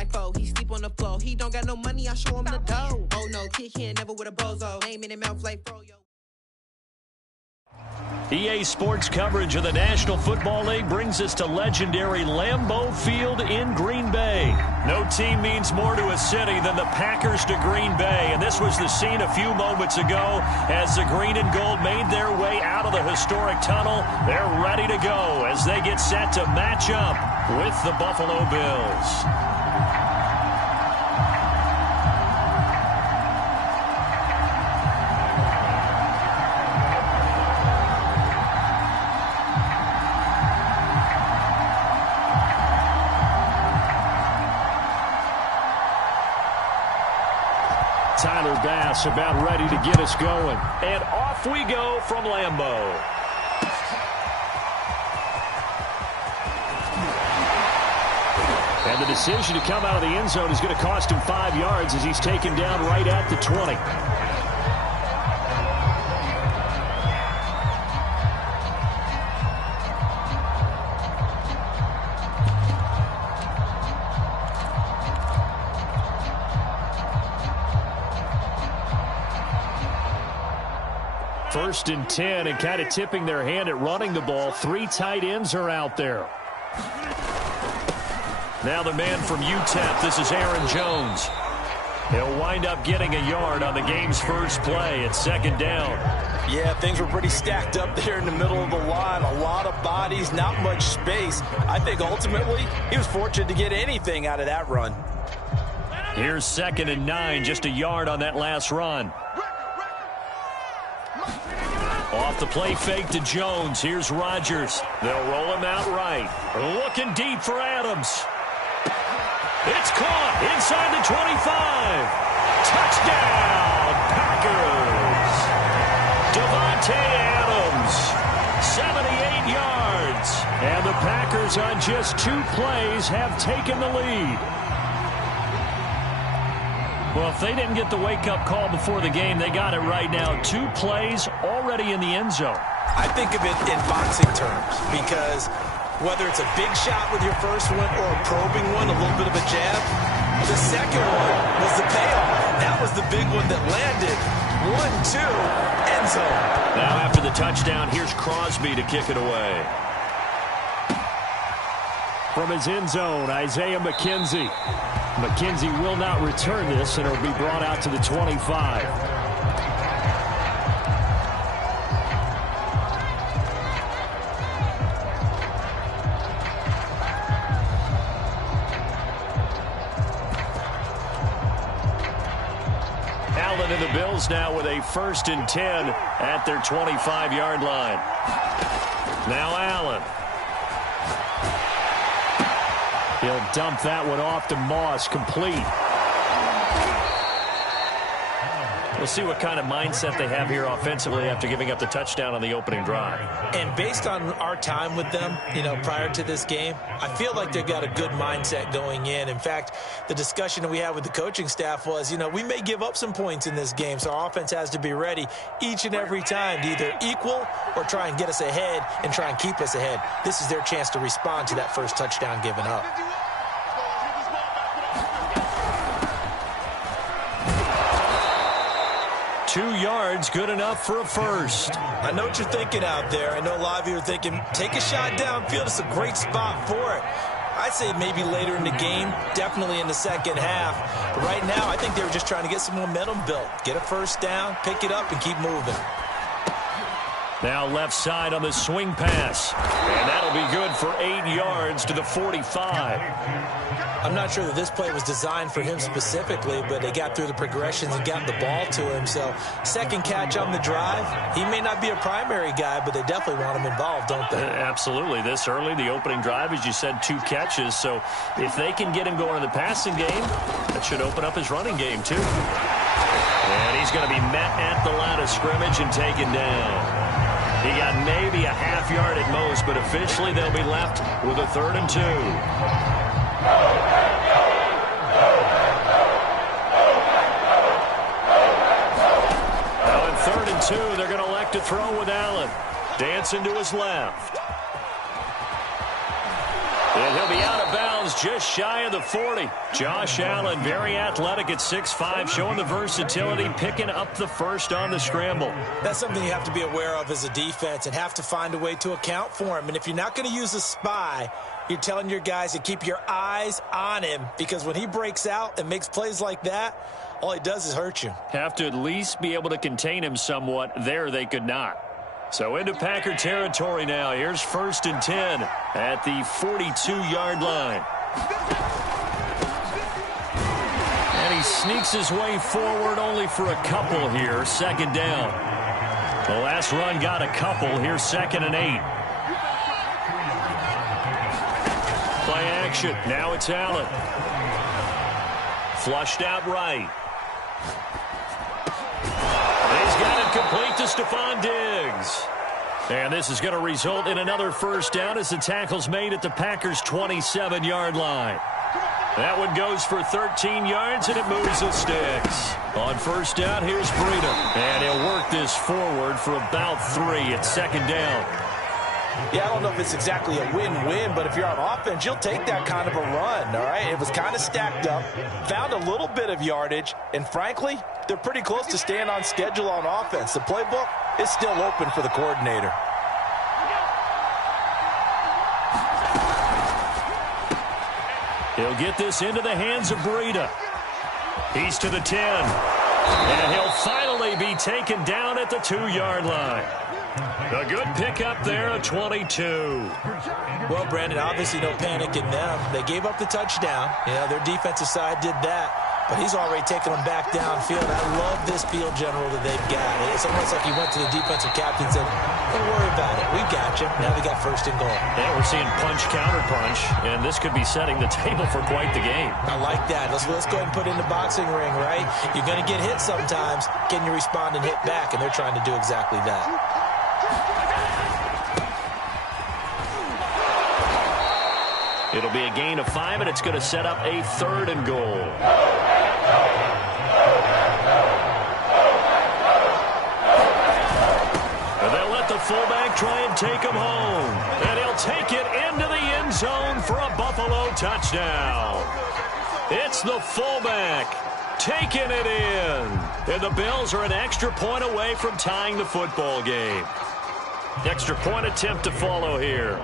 like foe. He sleep on the floor. He don't got no money, I show him the dough. Oh no, kid can't never with a bozo. Name in his mouth like fro, yo. EA Sports coverage of the National Football League brings us to legendary Lambeau Field in Green Bay. No team means more to a city than the Packers to Green Bay, and this was the scene a few moments ago as the green and gold made their way out of the historic tunnel. They're ready to go as they get set to match up with the Buffalo Bills. Tyler Bass about ready to get us going. And off we go from Lambeau. And the decision to come out of the end zone is going to cost him 5 yards as he's taken down right at the 20. First and 10, and kind of tipping their hand at running the ball. 3 tight ends are out there. Now the man from UTEP, this is Aaron Jones. He'll wind up getting a yard on the game's first play at second down. Yeah, things were pretty stacked up there in the middle of the line. A lot of bodies, not much space. I think ultimately he was fortunate to get anything out of that run. Here's second and 9, just a yard on that last run. Off the play fake to Jones. Here's Rodgers. They'll roll him out right. Looking deep for Adams. It's caught inside the 25. Touchdown, Packers. Davante Adams, 78 yards. And the Packers on just 2 plays have taken the lead. Well, if they didn't get the wake-up call before the game, they got it right now. 2 plays already in the end zone. I think of it in boxing terms because whether it's a big shot with your first one or a probing one, a little bit of a jab, the second one was the payoff. That was the big one that landed. 1-2, end zone. Now after the touchdown, here's Crosby to kick it away. From his end zone, Isaiah McKenzie. McKenzie will not return this, and it'll be brought out to the 25. Allen and the Bills now with a first and 10 at their 25-yard line. Now Allen. He'll dump that one off to Moss, complete. We'll see what kind of mindset they have here offensively after giving up the touchdown on the opening drive. And based on our time with them, prior to this game, I feel like they've got a good mindset going in. In fact, the discussion that we had with the coaching staff was, we may give up some points in this game, so our offense has to be ready each and every time to either equal or try and get us ahead and try and keep us ahead. This is their chance to respond to that first touchdown given up. Two yards, good enough for a first. I know what you're thinking out there. I know a lot of you are thinking, take a shot downfield. It's a great spot for it. I'd say maybe later in the game, definitely in the second half. But right now, I think they were just trying to get some momentum built. Get a first down, pick it up, and keep moving. Now left side on the swing pass. And that'll be good for 8 yards to the 45. I'm not sure that this play was designed for him specifically, but they got through the progressions and got the ball to him. So second catch on the drive. He may not be a primary guy, but they definitely want him involved, don't they? Absolutely. This early, the opening drive, as you said, 2 catches. So if they can get him going in the passing game, that should open up his running game too. And he's going to be met at the line of scrimmage and taken down. He got maybe a half yard at most, but officially they'll be left with a 3rd and 2. Now in 3rd and 2, they're going to elect to throw with Allen. Dancing to his left. And he'll be out of bounds yards, just shy of the 40. Josh Allen, very athletic at 6'5", showing the versatility, picking up the first on the scramble. That's something you have to be aware of as a defense and have to find a way to account for him. And if you're not going to use a spy, you're telling your guys to keep your eyes on him, because when he breaks out and makes plays like that, all he does is hurt you. Have to at least be able to contain him somewhat. There they could not. So into Packer territory now. Here's 1st and 10 at the 42-yard line. And he sneaks his way forward only for a couple here. 2nd down. The last run got a couple. Here's 2nd and 8. Play action. Now it's Allen. Flushed out right. He's got it complete to Stephon Diggs. And this is going to result in another 1st down as the tackle's made at the Packers' 27-yard line. That one goes for 13 yards, and it moves the sticks. On 1st down, here's Breida. And he'll work this forward for about 3 at 2nd down. Yeah, I don't know if it's exactly a win-win, but if you're on offense, you'll take that kind of a run, all right? It was kind of stacked up, found a little bit of yardage, and frankly, they're pretty close to staying on schedule on offense. The playbook is still open for the coordinator. He'll get this into the hands of Breida. He's to the 10. And he'll finally be taken down at the 2-yard line. A good pickup there at 22. Well, Brandon, obviously no panic in them. They gave up the touchdown. You know, their defensive side did that. But he's already taken them back downfield. I love this field general that they've got. It's almost like he went to the defensive captain and said, don't worry about it. We got you. Now they got 1st and goal. Yeah, we're seeing punch, counter punch, and this could be setting the table for quite the game. I like that. Let's go ahead and put it in the boxing ring, right? You're going to get hit sometimes. Can you respond and hit back? And they're trying to do exactly that. It'll be a gain of 5, and it's going to set up a 3rd and goal. And they'll let the fullback try and take him home. And he'll take it into the end zone for a Buffalo touchdown. It's the fullback taking it in. And the Bills are an extra point away from tying the football game. Extra point attempt to follow here.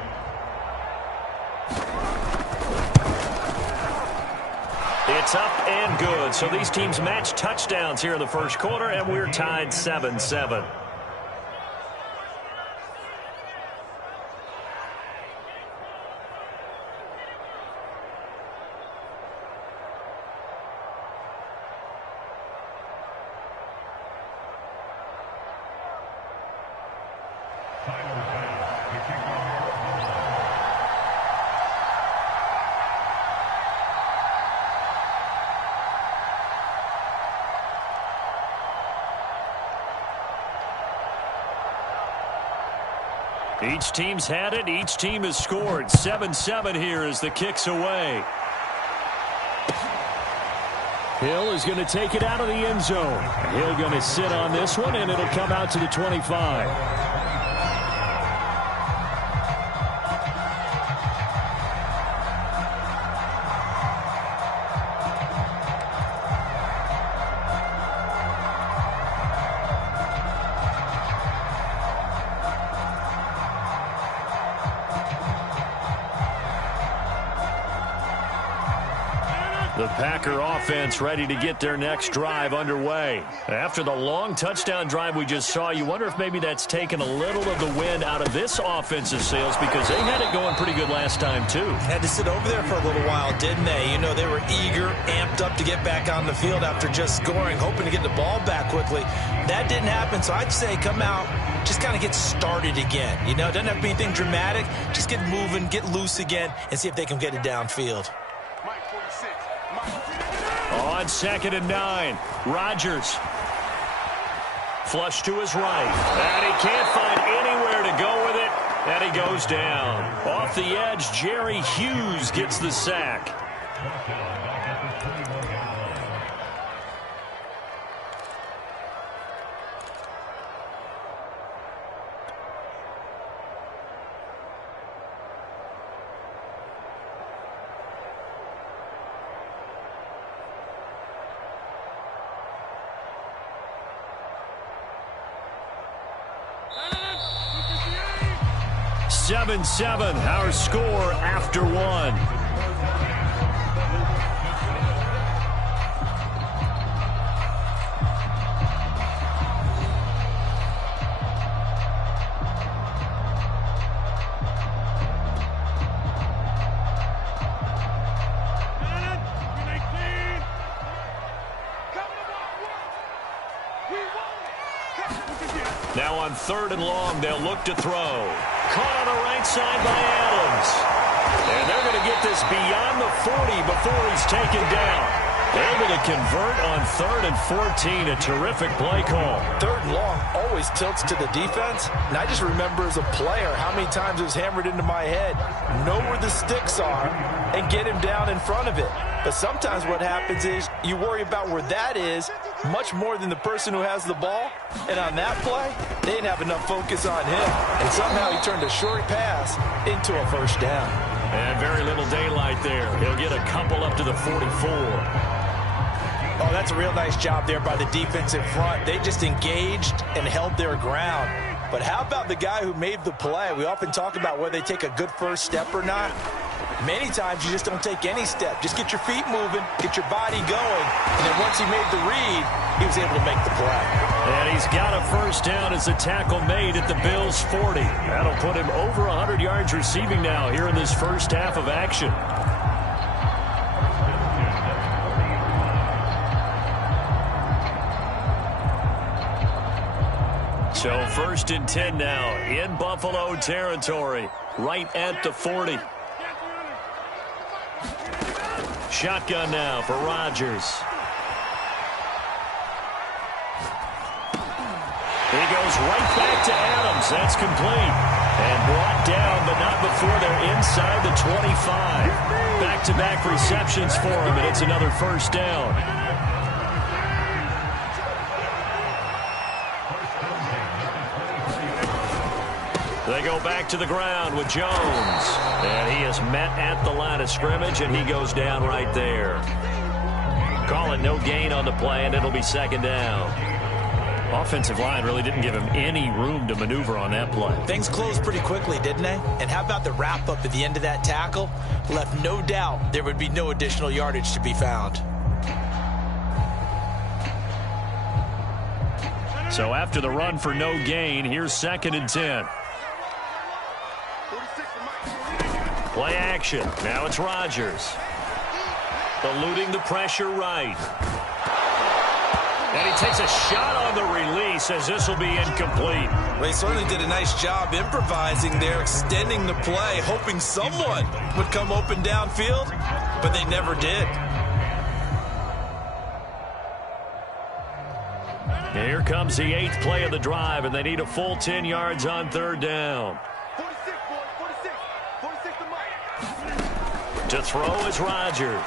It's up and good. So these teams match touchdowns here in the 1st quarter, and we're tied 7-7. Each team's had it. Each team has scored. 7-7 here as the kick's away. Hill is going to take it out of the end zone. Hill going to sit on this one, and it'll come out to the 25. The Packer offense ready to get their next drive underway. After the long touchdown drive we just saw, you wonder if maybe that's taken a little of the wind out of this offensive sails, because they had it going pretty good last time too. Had to sit over there for a little while, didn't they? You know, they were eager, amped up to get back on the field after just scoring, hoping to get the ball back quickly. That didn't happen, so I'd say come out, just kind of get started again. You know, it doesn't have to be anything dramatic. Just get moving, get loose again, and see if they can get it downfield. On 2nd and 9, Rodgers. Flush to his right. And he can't find anywhere to go with it. And he goes down. Off the edge, Jerry Hughes gets the sack. 7-7, our score after one. Now on 3rd and long, they'll look to throw. Caught on the right side by Adams. And they're going to get this beyond the 40 before he's taken down. Able to convert on 3rd and 14. A terrific play call. 3rd and long always tilts to the defense. And I just remember as a player how many times it was hammered into my head. Know where the sticks are and get him down in front of it. But sometimes what happens is you worry about where that is much more than the person who has the ball. And on that play, they didn't have enough focus on him. And somehow he turned a short pass into a first down. And very little daylight there. He'll get a couple up to the 44. Oh, that's a real nice job there by the defense in front. They just engaged and held their ground. But how about the guy who made the play? We often talk about whether they take a good first step or not. Many times you just don't take any step. Just get your feet moving, get your body going. And then once he made the read, he was able to make the play. And he's got a first down as the tackle made at the Bills' 40. That'll put him over 100 yards receiving now here in this first half of action. So 1st and 10 now in Buffalo territory, right at the 40. Shotgun now for Rodgers. He goes right back to Adams. That's complete. And brought down, but not before they're inside the 25. Back-to-back receptions for him, and it's another first down. They go back to the ground with Jones. And he is met at the line of scrimmage, and he goes down right there. Call it no gain on the play, and it'll be 2nd down. Offensive line really didn't give him any room to maneuver on that play. Things closed pretty quickly, didn't they? And how about the wrap-up at the end of that tackle? Left no doubt there would be no additional yardage to be found. So after the run for no gain, here's 2nd and 10. Play action. Now it's Rodgers. Eluding the pressure right. And he takes a shot on the release as this will be incomplete. Well, he certainly did a nice job improvising there, extending the play, hoping someone would come open downfield, but they never did. Here comes the 8th play of the drive, and they need a full 10 yards on 3rd down. To throw is Rodgers.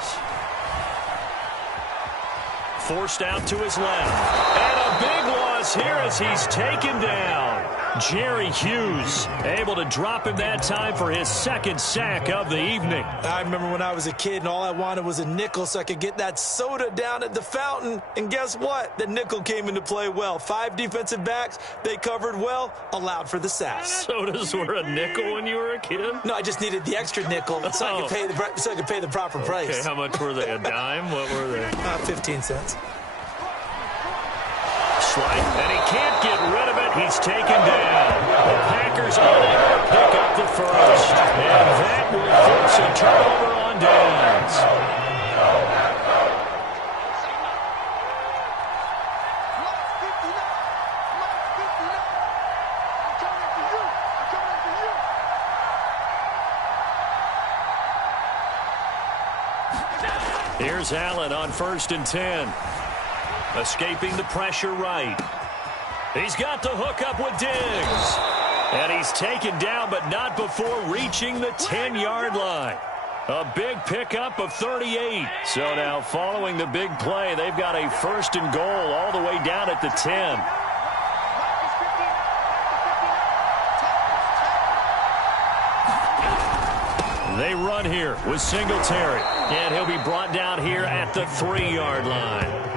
Forced out to his left. And a big loss here as he's taken down. Jerry Hughes able to drop him that time for his 2nd sack of the evening. I remember when I was a kid and all I wanted was a nickel so I could get that soda down at the fountain. And guess what? The nickel came into play well. 5 defensive backs, they covered well, allowed for the sack. Sodas were a nickel when you were a kid? No, I just needed the extra nickel so I could pay the proper price. Okay, how much were they? A dime? What were they? 15 cents. And he can't get rid of it. He's taken down. The Packers unable to pick up the first. And that will force a turnover on downs. Here's Allen on 1st and 10. Escaping the pressure right. He's got the hook up with Diggs. And he's taken down, but not before reaching the 10-yard line. A big pickup of 38. So now following the big play, they've got a 1st and goal all the way down at the 10. They run here with Singletary. And he'll be brought down here at the 3-yard line.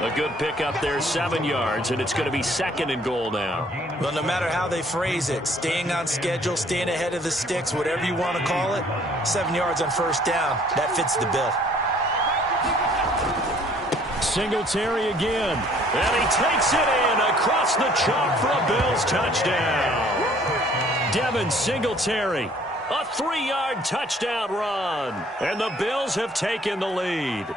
A good pickup there, 7 yards, and it's going to be 2nd and goal now. Well, no matter how they phrase it, staying on schedule, staying ahead of the sticks, whatever you want to call it, 7 yards on first down, that fits the bill. Singletary again, and he takes it in across the chalk for a Bills touchdown. Devin Singletary, a 3-yard touchdown run, and the Bills have taken the lead.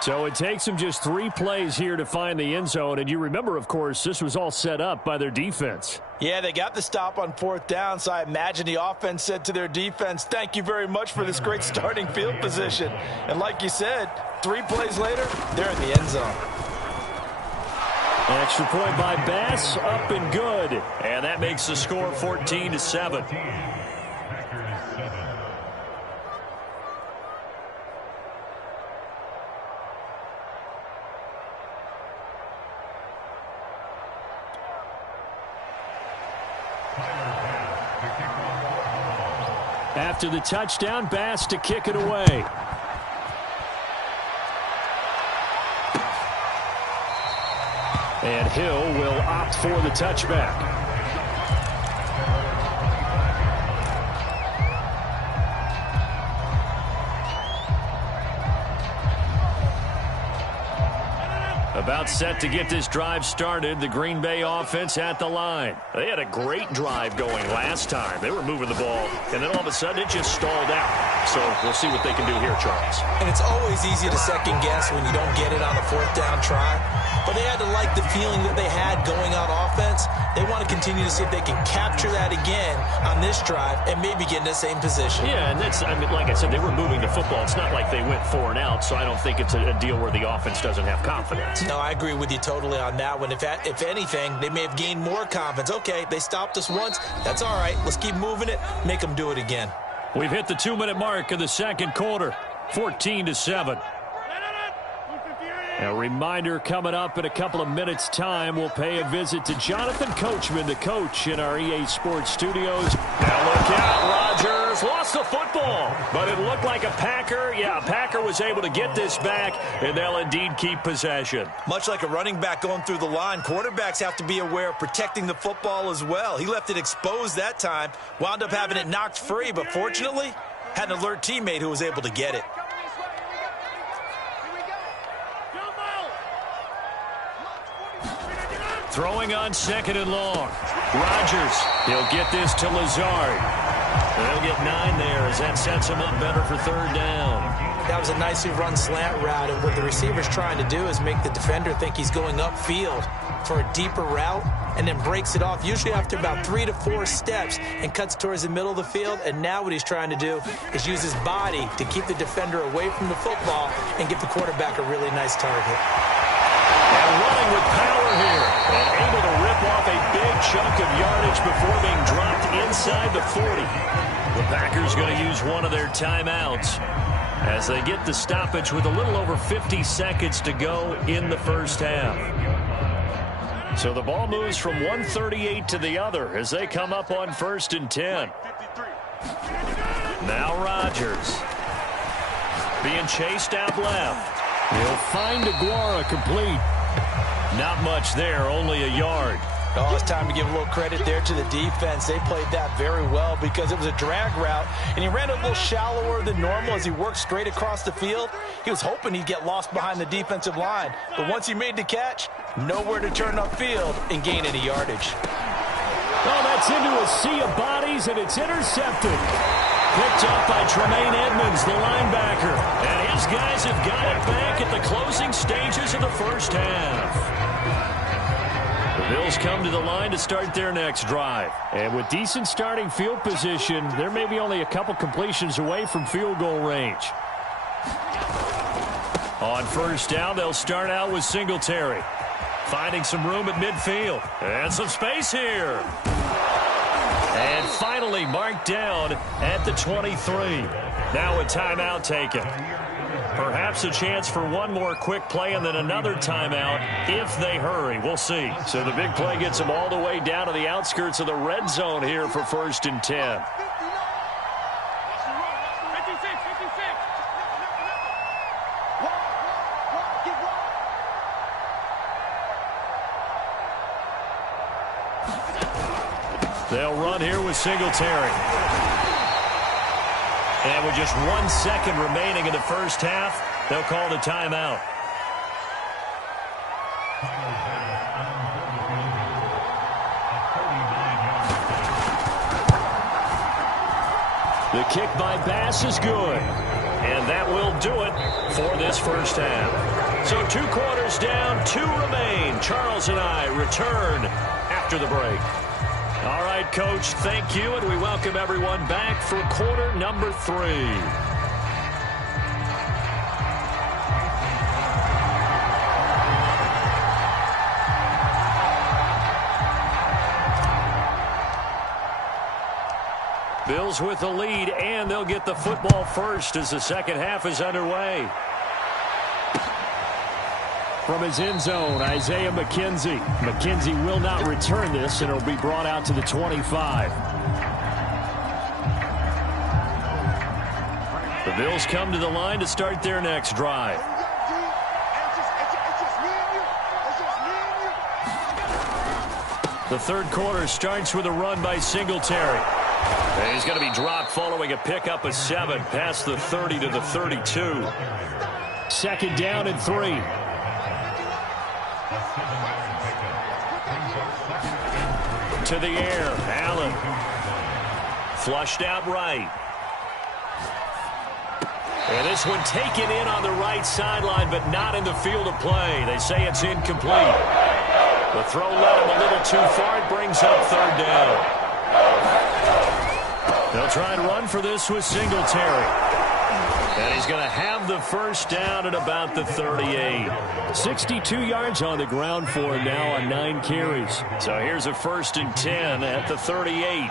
So it takes them just 3 plays here to find the end zone, and you remember, of course, this was all set up by their defense. Yeah, they got the stop on 4th down, so I imagine the offense said to their defense, thank you very much for this great starting field position. And like you said, 3 plays later, they're in the end zone. Extra point by Bass, up and good. And that makes the score 14-7. After the touchdown, Bass to kick it away. And Hill will opt for the touchback. About set to get this drive started, the Green Bay offense at the line. They had a great drive going last time. They were moving the ball, and then all of a sudden it just stalled out. So we'll see what they can do here, Charles. And it's always easy to second guess when you don't get it on the 4th down try. But they had to like the feeling that they had going on offense. They want to continue to see if they can capture that again on this drive and maybe get in the same position. Yeah, and that's, I mean, like I said, they were moving the football. It's not like they went 4 and out, so I don't think it's a deal where the offense doesn't have confidence. No, I agree with you totally on that one. If anything, they may have gained more confidence. Okay, they stopped us once. That's all right. Let's keep moving it. Make them do it again. We've hit the 2-minute mark of the second quarter, 14-7. A reminder coming up in a couple of minutes' time. We'll pay a visit to Jonathan Coachman, the coach in our EA Sports studios. Now look out, Rodgers lost the football, but it looked like a Packer. Yeah, a Packer was able to get this back, and they'll indeed keep possession. Much like a running back going through the line, quarterbacks have to be aware of protecting the football as well. He left it exposed that time, wound up having it knocked free, but fortunately had an alert teammate who was able to get it. Throwing on 2nd and long. Rodgers, he'll get this to Lazard. They'll get 9 there as that sets him up better for 3rd down. That was a nicely run slant route, and what the receiver's trying to do is make the defender think he's going upfield for a deeper route and then breaks it off, usually after about 3 to 4 steps, and cuts towards the middle of the field. And now what he's trying to do is use his body to keep the defender away from the football and give the quarterback a really nice target. And running with power here, and able to rip off a big chunk of yardage before being dropped inside the 40. The Packers going to use one of their timeouts as they get the stoppage with a little over 50 seconds to go in the first half. So the ball moves from 138 to the other as they come up on 1st and 10. Now Rodgers being chased out left. He'll find Aguara complete. Not much there, only a yard. Oh, it's time to give a little credit there to the defense. They played that very well because it was a drag route, and he ran a little shallower than normal as he worked straight across the field. He was hoping he'd get lost behind the defensive line, but once he made the catch, nowhere to turn upfield and gain any yardage. Oh, that's into a sea of bodies, and it's intercepted. Picked up by Tremaine Edmonds, the linebacker. And his guys have got it back at the closing stages of the first half. The Bills come to the line to start their next drive. And with decent starting field position, they're maybe only a couple completions away from field goal range. On 1st down, they'll start out with Singletary. Finding some room at midfield. And some space here. And finally marked down at the 23. Now a timeout taken. Perhaps a chance for one more quick play and then another timeout if they hurry. We'll see. So the big play gets them all the way down to the outskirts of the red zone here for 1st and 10. They'll run here with Singletary. And with just 1 second remaining in the first half, they'll call the timeout. The kick by Bass is good. And that will do it for this first half. So 2 quarters down, 2 remain. Charles and I return after the break. All right, Coach, thank you, and we welcome everyone back for quarter number 3. Bills with the lead, and they'll get the football first as the second half is underway. From his end zone, Isaiah McKenzie. McKenzie will not return this, and it'll be brought out to the 25. The Bills come to the line to start their next drive. The third quarter starts with a run by Singletary. And he's going to be dropped following a pickup of 7 past the 30 to the 32. Second down and 3. To the air, Allen. Flushed out right. And this one taken in on the right sideline, but not in the field of play. They say it's incomplete. The throw led him a little too far. It brings up third down. They'll try and run for this with Singletary. And he's going to have the first down at about the 38. 62 yards on the ground for him now on 9 carries. So here's a 1st and 10 at the 38.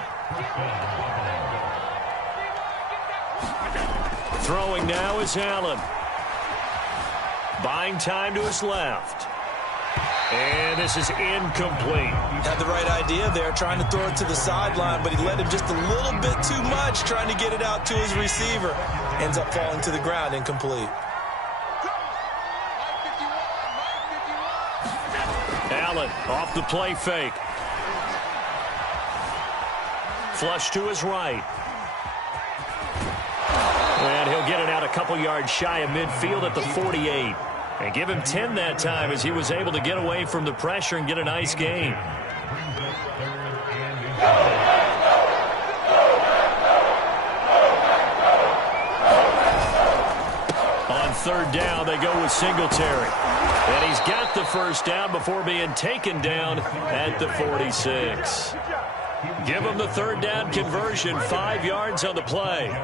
Throwing now is Allen. Buying time to his left. And this is incomplete. Had the right idea there, trying to throw it to the sideline, but he let him just a little bit too much, trying to get it out to his receiver. Ends up falling to the ground, incomplete. Allen off the play fake. Flush to his right. And he'll get it out a couple yards shy of midfield at the 48. And give him 10 that time as he was able to get away from the pressure and get a nice gain. On third down, they go with Singletary. And he's got the first down before being taken down at the 46. Give him the third down conversion, 5 yards on the play.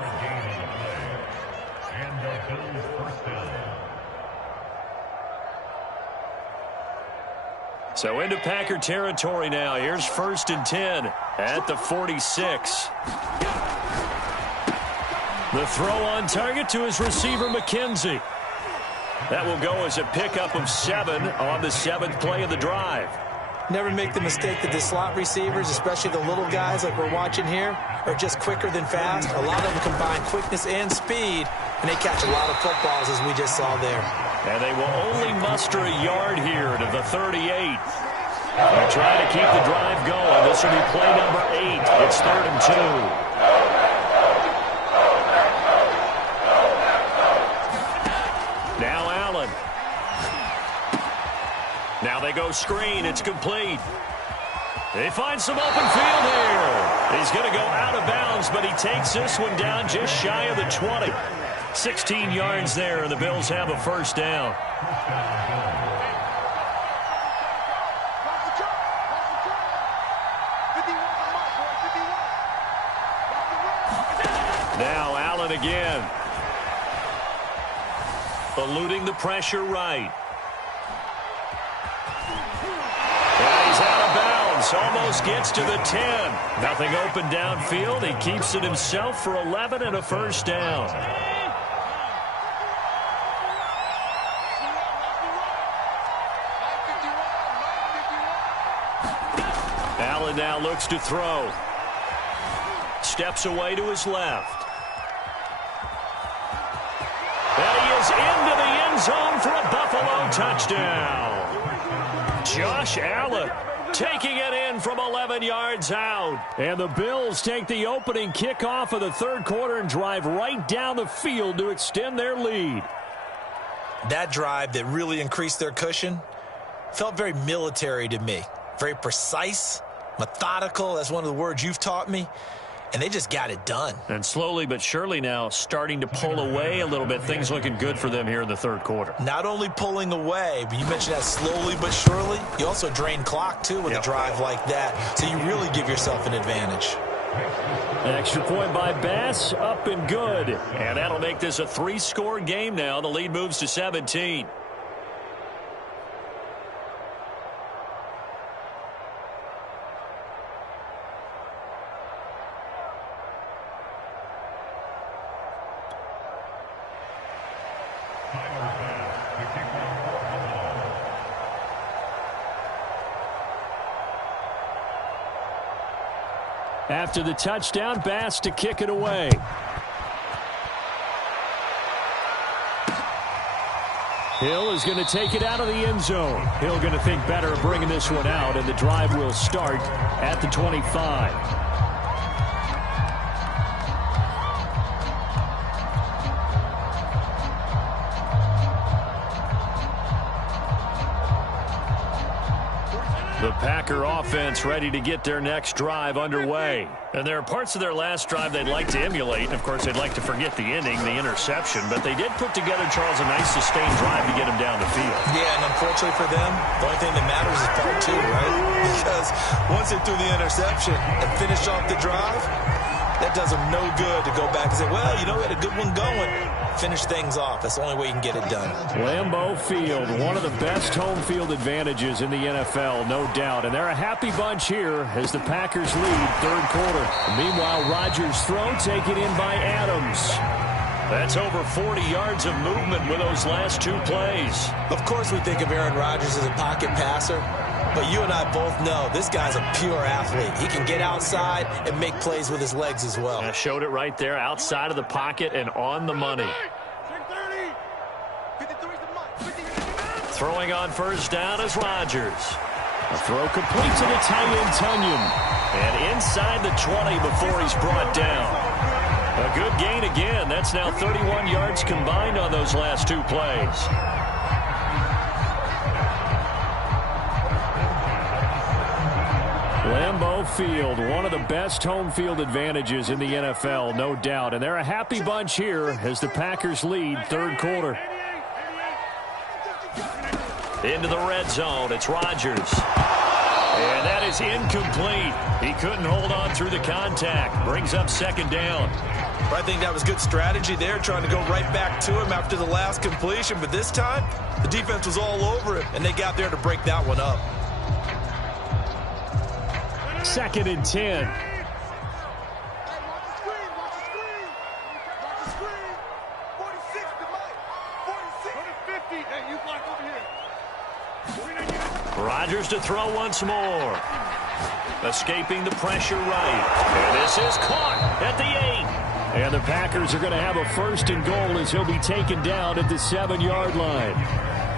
So into Packer territory now. Here's 1st and 10 at the 46. The throw on target to his receiver, McKenzie. That will go as a pickup of 7 on the 7th play of the drive. Never make the mistake that the slot receivers, especially the little guys like we're watching here, are just quicker than fast. A lot of them combine quickness and speed, and they catch a lot of footballs, as we just saw there. And they will only muster a yard here to the 38. They're trying to keep the drive going. This will be play number 8. It's 3rd and 2. Now Allen. Now they go screen. It's complete. They find some open field here. He's going to go out of bounds, but he takes this one down just shy of the 20. 16 yards there, and the Bills have a first down. Now Allen again. Eluding the pressure right. And he's out of bounds. Almost gets to the 10. Nothing open downfield. He keeps it himself for 11 and a first down. Allen now looks to throw. Steps away to his left. And he is into the end zone for a Buffalo touchdown. Josh Allen taking it in from 11 yards out. And the Bills take the opening kickoff of the third quarter and drive right down the field to extend their lead. That drive that really increased their cushion felt very military to me. Very precise, methodical. That's one of the words you've taught me. And they just got it done. And slowly but surely now starting to pull away a little bit. Things looking good for them here in the third quarter. Not only pulling away, but you mentioned that slowly but surely. You also drain clock, too, with a drive like that. So you really give yourself an advantage. An extra point by Bass, up and good. And that'll make this a 3-score game now. The lead moves to 17. After the touchdown, Bass to kick it away. Hill is going to take it out of the end zone. Hill going to think better of bringing this one out, and the drive will start at the 25. The Packer offense ready to get their next drive underway. And there are parts of their last drive they'd like to emulate. And, of course, they'd like to forget the ending, the interception. But they did put together, Charles, a nice sustained drive to get them down the field. Yeah, and unfortunately for them, the only thing that matters is part two, right? Because once they threw the interception and finished off the drive, that does them no good to go back and say, well, you know, we had a good one going. Finish things off. That's the only way you can get it done. Lambeau Field, one of the best home field advantages in the NFL, no doubt. And they're a happy bunch here as the Packers lead third quarter. Meanwhile, Rodgers' throw taken in by Adams. That's over 40 yards of movement with those last two plays. Of course we think of Aaron Rodgers as a pocket passer, but you and I both know this guy's a pure athlete. He can get outside and make plays with his legs as well. I showed it right there, outside of the pocket and on the money. Throwing on first down is Rodgers. A throw complete to the tight end, Tunyon. And inside the 20 before he's brought down. A good gain again. That's now 31 yards combined on those last two plays. Lambeau Field, one of the best home field advantages in the NFL, no doubt. And they're a happy bunch here as the Packers lead third quarter. Into the red zone, it's Rodgers. And that is incomplete. He couldn't hold on through the contact. Brings up second down. I think that was good strategy there, trying to go right back to him after the last completion. But this time, the defense was all over him, and they got there to break that one up. 2nd and 10. Rodgers to throw once more. Escaping the pressure right. And this is caught at the 8. And the Packers are going to have a 1st and goal as he'll be taken down at the 7-yard line.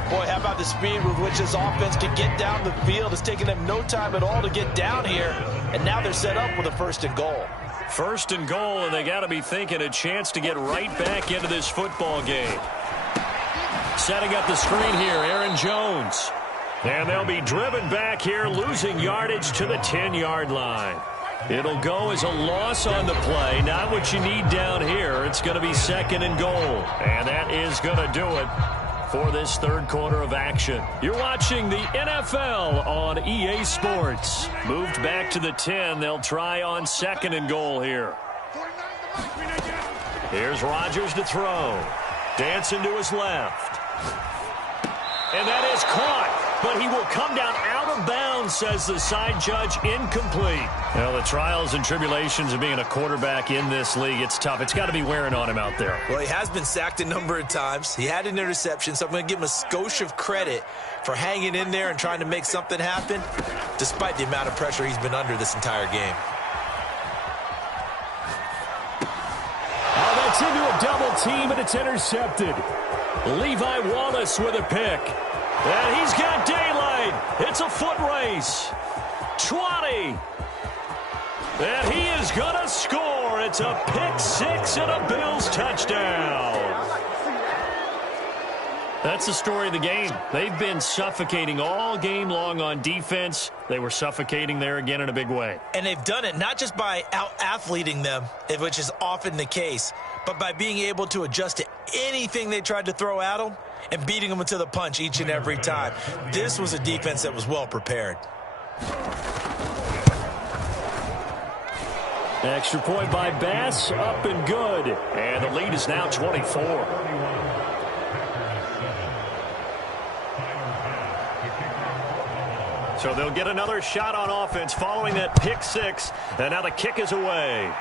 Boy, how about the speed with which this offense can get down the field? It's taken them no time at all to get down here. And now they're set up with a 1st and goal. 1st and goal, and they got to be thinking a chance to get right back into this football game. Setting up the screen here, Aaron Jones. And they'll be driven back here, losing yardage to the 10-yard line. It'll go as a loss on the play. Not what you need down here. It's going to be 2nd and goal. And that is going to do it for this third quarter of action. You're watching the NFL on EA Sports. Moved back to the 10. They'll try on 2nd and goal here. Here's Rodgers to throw. Dancing to his left. And that is caught. But he will come down out of bounds, says the side judge. Incomplete. Well, the trials and tribulations of being a quarterback in this league, it's tough. It's got to be wearing on him out there. Well, he has been sacked a number of times. He had an interception, so I'm going to give him a skosh of credit for hanging in there and trying to make something happen, despite the amount of pressure he's been under this entire game. Oh, that's into a double team, and it's intercepted. Levi Wallace with a pick. And he's got daylight. It's a foot race. 20. And he is going to score. It's a pick six and a Bills touchdown. That's the story of the game. They've been suffocating all game long on defense. They were suffocating there again in a big way. And they've done it not just by out-athleting them, which is often the case, but by being able to adjust to anything they tried to throw at them and beating them to the punch each and every time. This was a defense that was well prepared. Extra point by Bass, up and good. And the lead is now 24. So they'll get another shot on offense following that pick six. And now the kick is away.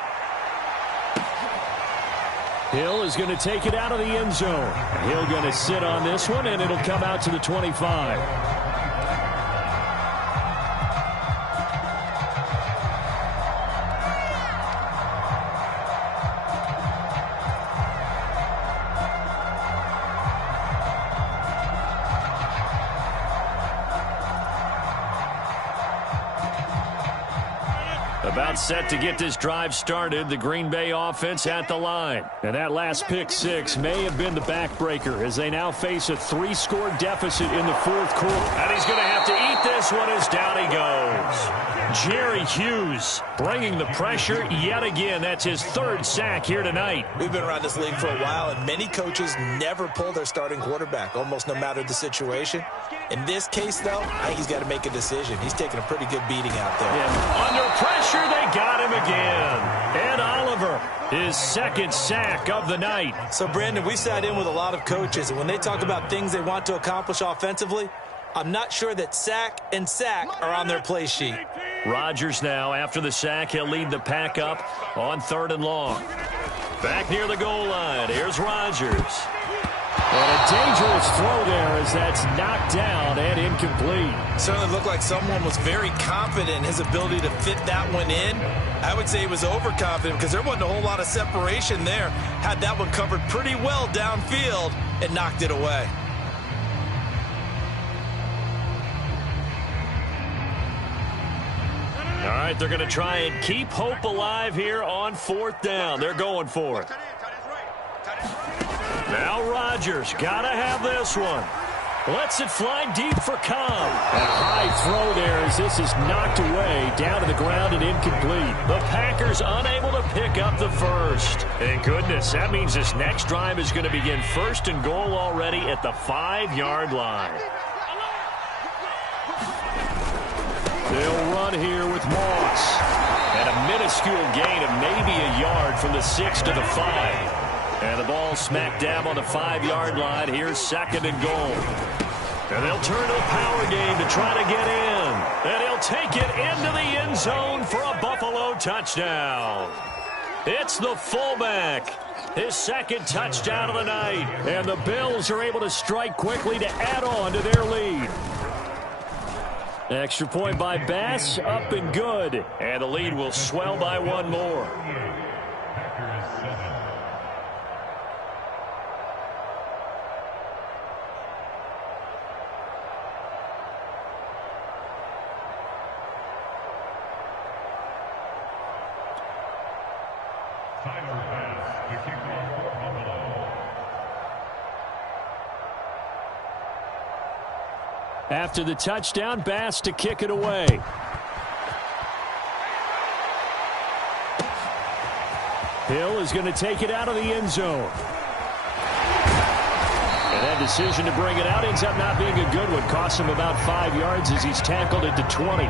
Hill is going to take it out of the end zone. Hill going to sit on this one, and it'll come out to the 25. About set to get this drive started. The Green Bay offense at the line. And that last pick six may have been the backbreaker as they now face a 3-score deficit in the fourth quarter. And he's going to have to eat this one as down he goes. Jerry Hughes bringing the pressure yet again. That's his third sack here tonight. We've been around this league for a while, and many coaches never pull their starting quarterback, almost no matter the situation. In this case, though, I think he's got to make a decision. He's taking a pretty good beating out there. And under pressure, they got him again. Ed Oliver, his second sack of the night. So, Brandon, we sat in with a lot of coaches, and when they talk about things they want to accomplish offensively, I'm not sure that sack and sack are on their play sheet. Rodgers now, after the sack, he'll lead the pack up on 3rd and long. Back near the goal line, here's Rodgers. And a dangerous throw there as that's knocked down and incomplete. Certainly looked like someone was very confident in his ability to fit that one in. I would say he was overconfident because there wasn't a whole lot of separation there. Had that one covered pretty well downfield and knocked it away. All right, they're going to try and keep hope alive here on 4th down. They're going for it. Now Rodgers, got to have this one. Lets it fly deep for Cobb. A high throw there as this is knocked away, down to the ground and incomplete. The Packers unable to pick up the first. Thank goodness, that means this next drive is going to begin 1st and goal already at the 5-yard line. They'll run here with Moss. And a minuscule gain of maybe a yard from the 6 to the 5. And the ball smack dab on the 5-yard line. Here's 2nd and goal. And they'll turn to the power game to try to get in. And he'll take it into the end zone for a Buffalo touchdown. It's the fullback. His 2nd touchdown of the night. And the Bills are able to strike quickly to add on to their lead. Extra point by Bass, up and good. And the lead will swell by one more. After the touchdown, Bass to kick it away. Hill is going to take it out of the end zone. And that decision to bring it out ends up not being a good one. Costs him about 5 yards as he's tackled it to 20.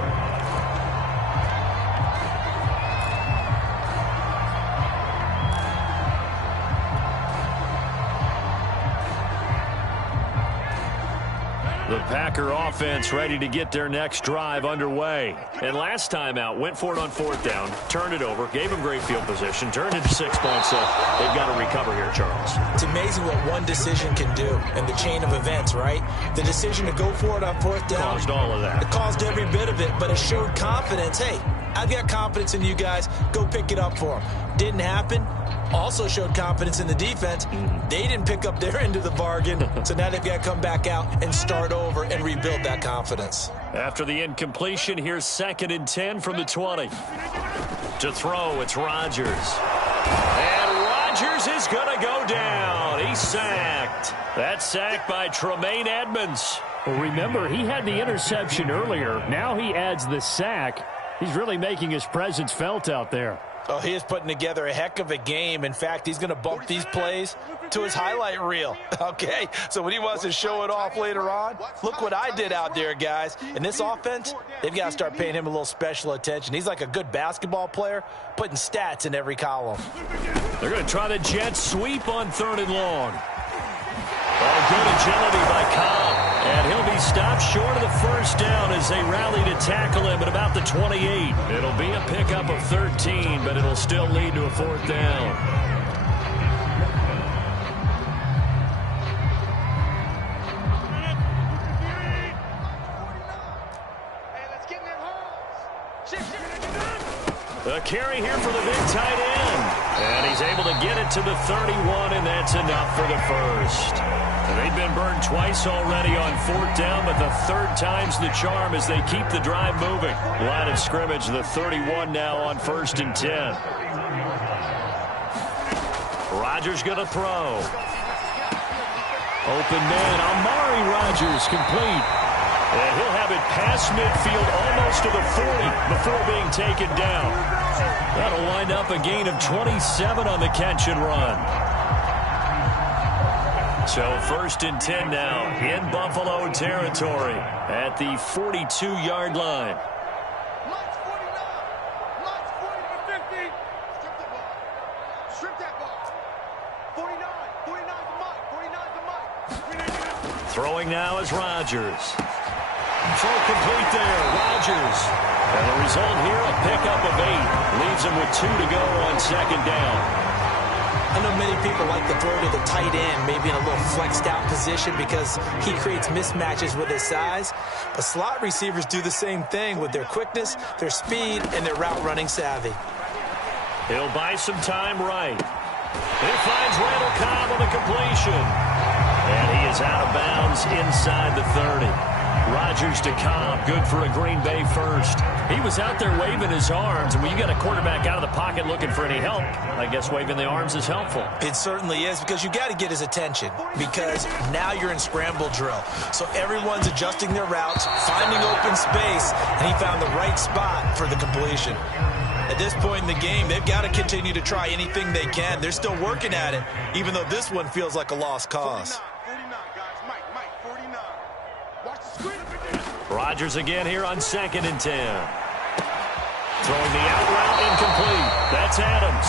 The Packer offense ready to get their next drive underway. And last time out, went for it on 4th down, turned it over, gave them great field position, turned it to 6 points, so they've got to recover here, Charles. It's amazing what one decision can do in the chain of events, right? The decision to go for it on 4th down. Caused all of that. It caused every bit of it, but it showed confidence. Hey, I've got confidence in you guys. Go pick it up for them. Didn't happen. also showed confidence in the defense. They didn't pick up their end of the bargain, so now they've got to come back out and start over and rebuild that confidence. After the incompletion, here's 2nd and 10 from the 20. To throw, it's Rodgers. And Rodgers is going to go down. He's sacked. That's sacked by Tremaine Edmonds. Well, remember, he had the interception earlier. Now he adds the sack. He's really making his presence felt out there. Oh, he is putting together a heck of a game. In fact, he's going to bump these plays to his highlight reel. Okay, so when he wants to show it off later on, look what I did out there, guys. In this offense, they've got to start paying him a little special attention. He's like a good basketball player, putting stats in every column. They're going to try the jet sweep on 3rd and long. Oh, good agility by Cobb. And he'll be stopped short of the first down as they rally to tackle him at about the 28. It'll be a pickup of 13, but it'll still lead to a 4th down. A carry here for the big tight end. And he's able to get it to the 31, and that's enough for the first. And they've been burned twice already on 4th down, but the 3rd time's the charm as they keep the drive moving. Line of scrimmage, the 31 now on 1st and 10. Rodgers going to throw. Open man, Amari Rodgers complete. And he'll have it past midfield almost to the 40 before being taken down. That'll wind up a gain of 27 on the catch and run. So 1st and 10 now in Buffalo territory at the 42-yard line. Throwing now is Rodgers. Throw complete there, Rodgers. And the result here, a pickup of 8. Leaves him with 2 to go on 2nd down. I know many people like to throw to the tight end, maybe in a little flexed out position because he creates mismatches with his size. But slot receivers do the same thing with their quickness, their speed, and their route running savvy. He'll buy some time right. He finds Randall Cobb on the completion. And he is out of bounds inside the 30. Rodgers to Cobb, good for a Green Bay first. He was out there waving his arms, and when you got a quarterback out of the pocket looking for any help, I guess waving the arms is helpful. It certainly is, because you got to get his attention, because now you're in scramble drill. So everyone's adjusting their routes, finding open space, and he found the right spot for the completion. At this point in the game, they've got to continue to try anything they can. They're still working at it, even though this one feels like a lost cause. Rodgers again here on 2nd and 10. Throwing the out route incomplete. That's Adams.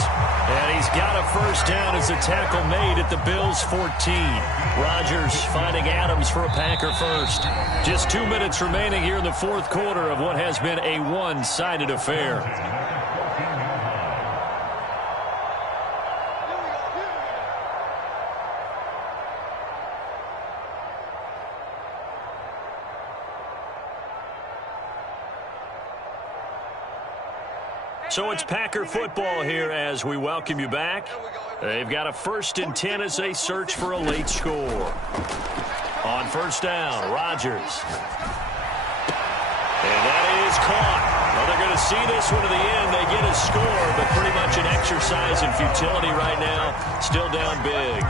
And he's got a first down as a tackle made at the Bills' 14. Rodgers finding Adams for a Packer first. Just 2 minutes remaining here in the 4th quarter of what has been a one-sided affair. So it's Packer football here as we welcome you back. They've got a 1st and 10 as they search for a late score. On 1st down, Rodgers. And that is caught. Well, they're going to see this one to the end. They get a score, but pretty much an exercise in futility right now. Still down big.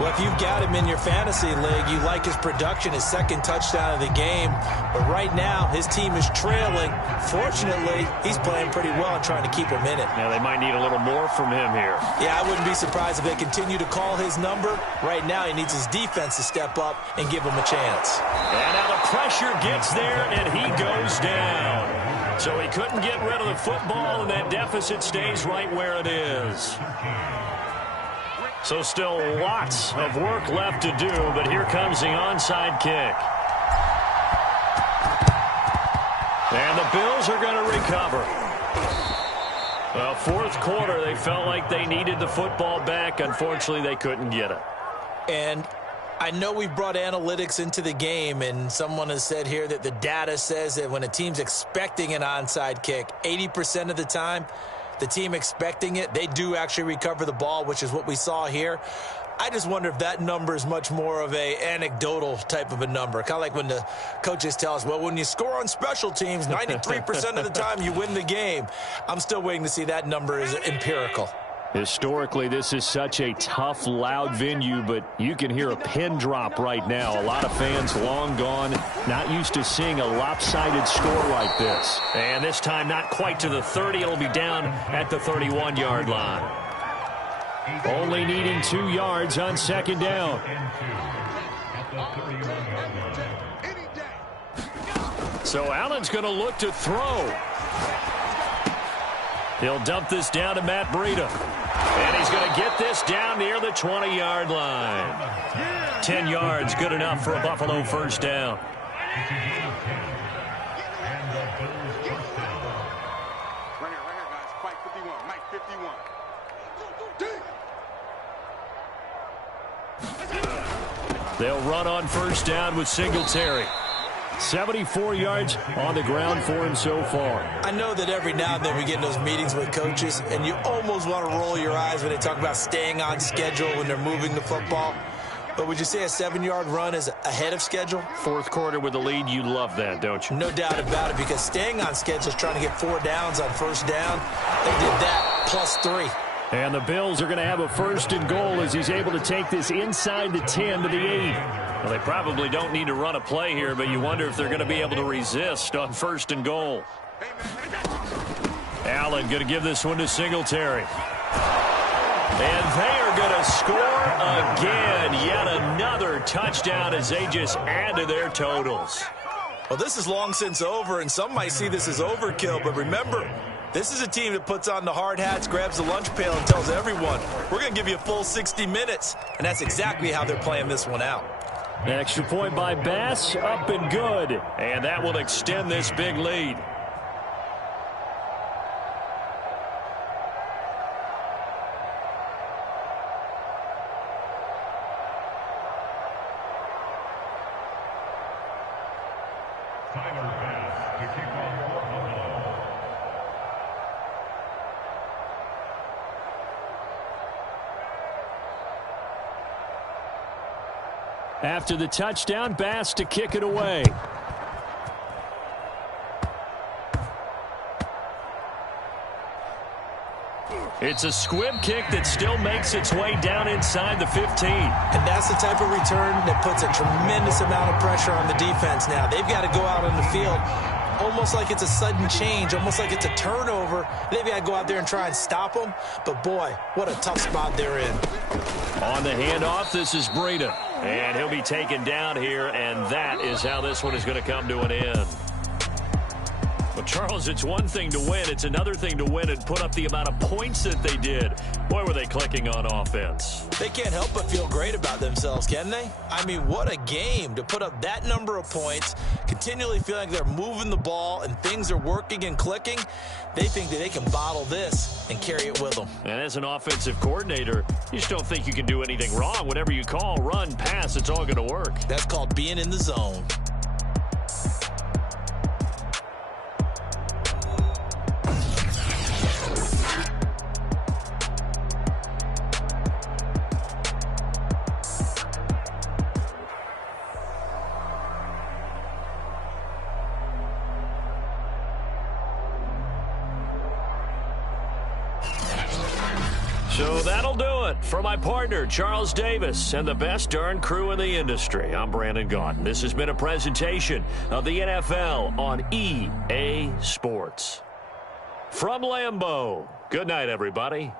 Well, if you've got him in your fantasy league, you like his production, his 2nd touchdown of the game. But right now, his team is trailing. Fortunately, he's playing pretty well and trying to keep him in it. Now, they might need a little more from him here. Yeah, I wouldn't be surprised if they continue to call his number. Right now, he needs his defense to step up and give him a chance. And now the pressure gets there, and he goes down. So he couldn't get rid of the football, and that deficit stays right where it is. So still lots of work left to do, but here comes the onside kick. And the Bills are going to recover. Well, 4th quarter, they felt like they needed the football back. Unfortunately, they couldn't get it. And I know we've brought analytics into the game, and someone has said here that the data says that when a team's expecting an onside kick, 80% of the time, the team expecting it, they do actually recover the ball, which is what we saw here. I just wonder if that number is much more of a anecdotal type of a number. Kind of like when the coaches tell us, well, when you score on special teams, 93% of the time you win the game. I'm still waiting to see that number is empirical. Historically, this is such a tough, loud venue, but you can hear a pin drop right now. A lot of fans long gone, not used to seeing a lopsided score like this. And this time not quite to the 30. It'll be down at the 31-yard line. Only needing 2 yards on second down. So Allen's going to look to throw. He'll dump this down to Matt Breida. And he's going to get this down near the 20-yard line. 10 yards, good enough for a Buffalo first down. They'll run on first down with Singletary. 74 yards on the ground for him so far. I know that every now and then we get in those meetings with coaches, and you almost want to roll your eyes when they talk about staying on schedule when they're moving the football. But would you say a 7-yard run is ahead of schedule? Fourth quarter with the lead, you love that, don't you? No doubt about it, because staying on schedule is trying to get 4 downs on first down. They did that plus 3. And the Bills are going to have a first and goal as he's able to take this inside the 10 to the 8. Well, they probably don't need to run a play here, but you wonder if they're going to be able to resist on first and goal. Allen going to give this one to Singletary. And they are going to score again. Yet another touchdown as they just add to their totals. Well, this is long since over, and some might see this as overkill, but remember, this is a team that puts on the hard hats, grabs the lunch pail, and tells everyone, we're going to give you a full 60 minutes. And that's exactly how they're playing this one out. Extra point by Bass, up and good. And that will extend this big lead. After the touchdown, Bass to kick it away. It's a squib kick that still makes its way down inside the 15. And that's the type of return that puts a tremendous amount of pressure on the defense now. They've got to go out on the field almost like it's a sudden change, almost like it's a turnover. They've got to go out there and try and stop them. But, boy, what a tough spot they're in. On the handoff, this is Breida. And he'll be taken down here, and that is how this one is going to come to an end. Well, Charles, it's one thing to win. It's another thing to win and put up the amount of points that they did. Boy, were they clicking on offense. They can't help but feel great about themselves, can they? I mean, what a game to put up that number of points, continually feeling like they're moving the ball and things are working and clicking. They think that they can bottle this and carry it with them. And as an offensive coordinator, you just don't think you can do anything wrong. Whatever you call, run, pass, it's all going to work. That's called being in the zone. So that'll do it for my partner, Charles Davis, and the best darn crew in the industry. I'm Brandon Gaudin. This has been a presentation of the NFL on EA Sports. From Lambeau, good night, everybody.